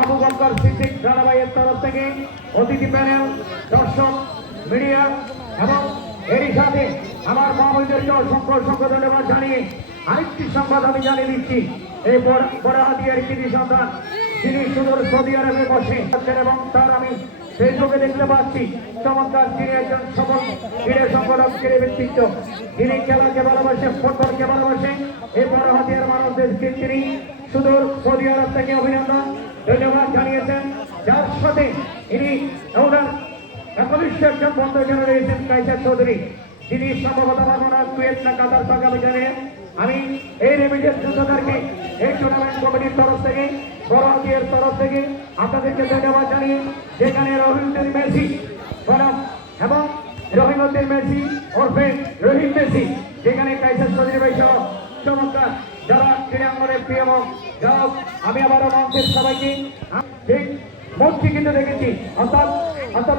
আবু বকর সিদ্দিক রানাবাইয়ের তরফ থেকে অতিথি প্যানেল দর্শক মিডিয়া এবং এরই সাথে আমার মহামন্ত্রীকে অসংখ্য অসংখ্য ধন্যবাদ জানিয়ে আরেকটি সংবাদ আমি জানিয়ে দিচ্ছি এই বড়হাতিয়ার কৃতি সন্তান যিনি সুদূর সৌদি আরবে বসে এবং তার আমি ফেসবুকে দেখতে পাচ্ছি চমৎকার তিনি একজন সফল ক্রীড়া সংগঠক ক্রীড়া ব্যক্তিত্ব যিনি খেলাকে ভালোবাসে ফুটবলকে ভালোবাসে এই বড় হাতিয়ার মানুষদেরকে তিনি সুদূর সৌদি আরব থেকে অভিনন্দন, ধন্যবাদ জানিয়েছেন। যার সাথে ইনি ওনার একনিষ্ঠ একজন বন্ধু রয়েছেন কাইসার চৌধুরী। যিনি সম্ভবত ভাবনা কুয়েত না কাতার আগামী জানে আমি এই রেমিডিয়াল যোদ্ধাদেরকে এই টুর্নামেন্ট কমিটির তরফ থেকে বড়াকের তরফ থেকে আপনাদেরকে ধন্যবাদ জানিয়ে, যেখানে রহিমুদ্দিন মেসি বনাম এবং রহিমুদ্দিন মেসি, ওরফে রহিম মেসি, যেখানে কাইসার চৌধুরী ভাই সহ চমৎকার যারা ক্রীড়াঙ্গনের এবং যারা আমি আবারও মঞ্চের সবাইকে ঠিক মঞ্চে কিন্তু দেখেছি, অর্থাৎ অর্থাৎ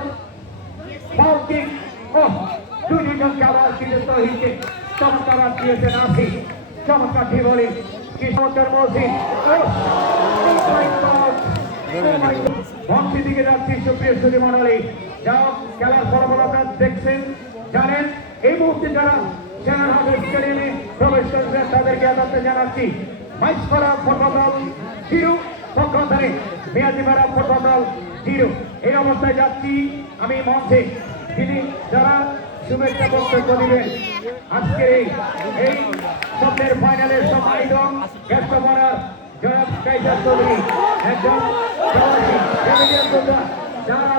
দেখছেন, জানেন, এই মুহূর্তে যারা সেনার হাতে স্টেডিয়ামে প্রবেশ করেছেন, তাদেরকে জানাচ্ছি মাইসপাড়া ফুটবল দল জিরো পক্ষ ধরে মেয়াদিপাড়া ফুটবল দল জিরো এই অবস্থায় যাচ্ছি আমি মঞ্চে। তিনি যারা শুভেচ্ছা বক্তব্য দিবেন, আজকের এই এই স্বপ্নের ফাইনালের সব আয়োজন ব্যস্তপনার জনাব কাইজার চৌধুরী, একজন যার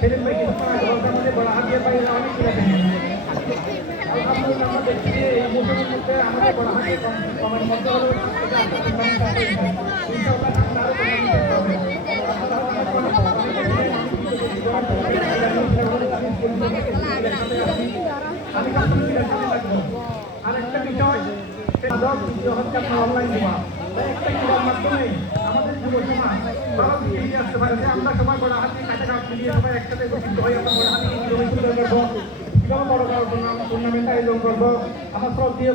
সেদিন ভাই কিছু দরকার মধ্যে বড় সবাই হাতে সবাই আমরা বড় বড় টুর্নামেন্ট আয়োজন করব আমার সব দিয়ে